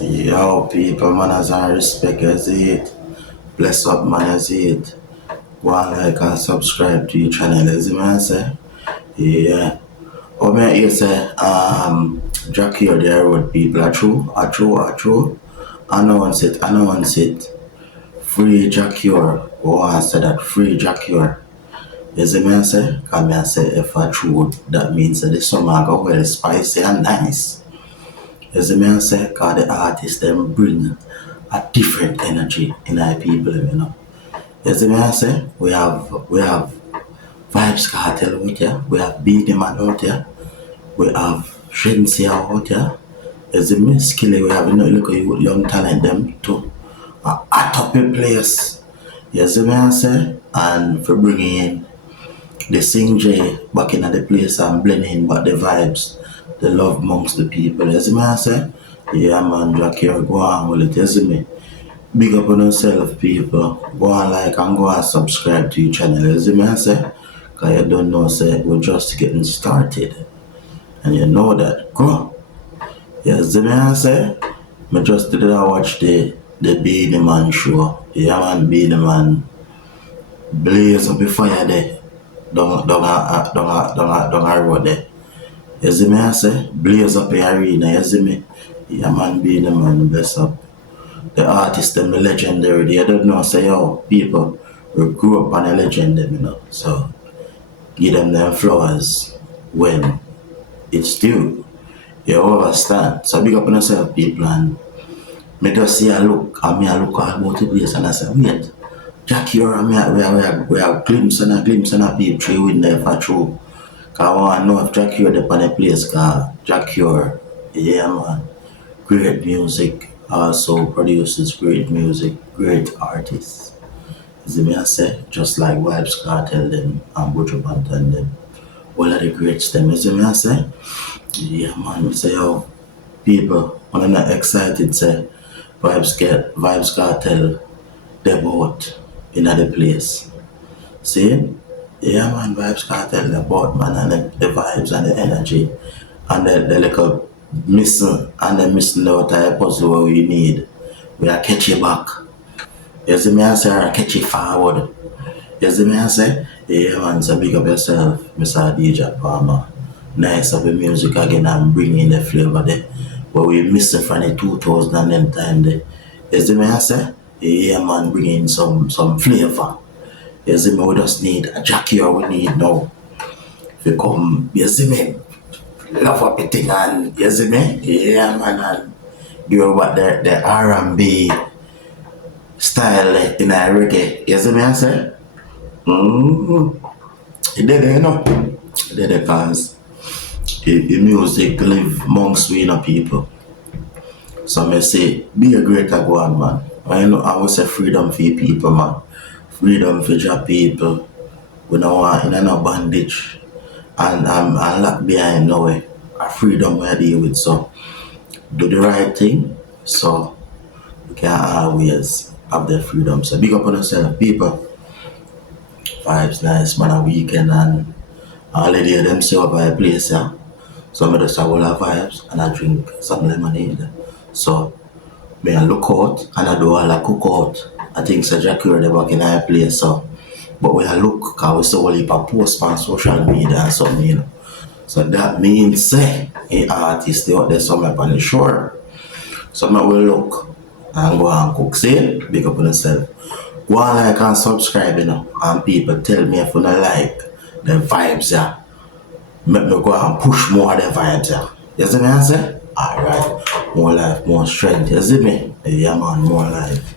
Yo, people, man, as I respect, you see it. Bless up, man, you see it. Go and like and subscribe to your channel, you see, man, say. Yeah. Oh, man, you say, Jackie or the road people are true. I know once it. Free Jackie or, go and say that, free Jackie or. You see, man, say, come here, say, if I true, that means that the summer go well spicy and nice. As the man said, cause the artists them bring a different energy in our people, you know. As the man said, we have vybz kartel out here, we have beat man out here, we have Shensia out here. As the man skilly, we have look at young talent them to a top place. Yes, the man said, and for bringing in the sing J back in the place and blending back the vibes, the love amongst the people. You see me I say? Yeah man, Jackie, go on with it, you see me? Big up on yourself, people. Go on like and go and subscribe to your channel, you see me I say? Cause you don't know, say, we're just getting started. And you know that, go. You see me I say? I just did I watch the Be the Man show. Yeah man, Be the Man. Blaze up the fire there. Down a road there. You see me I say? Blaze up the arena, you see me? Yeah man, Be the Man, bless up. The artists, them the legendary, they don't know, say, yo, people, we grew up on a legend, them, you know. So, give them flowers when it's due. You understand? So, big up on yourself, people, and me just see a look, and me a look all about the place, and I say, wait, Jackie, or me, we have glimpse and a peep tree with there for true. Cause I want to know if Jackie or the on the place, cause Jackie or, yeah man, great music, also produces great music, great artists. See me I say, just like vybz kartel them and buju banton them, all of the greats them, you see me I say? Yeah man, we say, yo, people, when I'm not excited, say, vybz kartel, they both in the place. See? Yeah man, vybz kartel, they both man, and the vibes and the energy, and the little missing, and the missing out a puzzle what we need. We are catch you back. You see me I say, I catch you forward. You see me I say? Yeah man, so big up yourself, Mr. DJ Palmer. Nice of the music again and bringing the flavor there. But we missing from the 2000 and them time there. You see me I say? Yeah man, bringing some flavor. You see me, we just need a Jackie or we need now. If you come, you see me, love up the thing and, you see me? Yeah man, and do what the R&B style in a reggae. You see me I say? It did it, you know? It did it cause the music live amongst we, you know, people. So I say, be a greater God, man. I know I would say freedom for people, man. Freedom for your people. We don't want in no bondage. And locked behind no way. A freedom I deal with. So do the right thing. So we can always have the freedom. So big up on yourself, people. Vibes nice, man, a weekend and all the day them see up by a place, yeah. So I just have all the vibes and I drink some lemonade. So me I look out and I do all the cook out. I think so Jackie the back in our place, so but when I look, cause we see all heap of post on social media and something, you know. So that means say an artist they out there somewhere on the shore. So I will look and go and cook. See, big up on yourself. Go and like and subscribe, you know, and people tell me if you don't like the vibes, yeah. Make me go and push more of the vibes, yeah. You see me I say? Alright, more life, more strength, you see me? Yeah man, more life.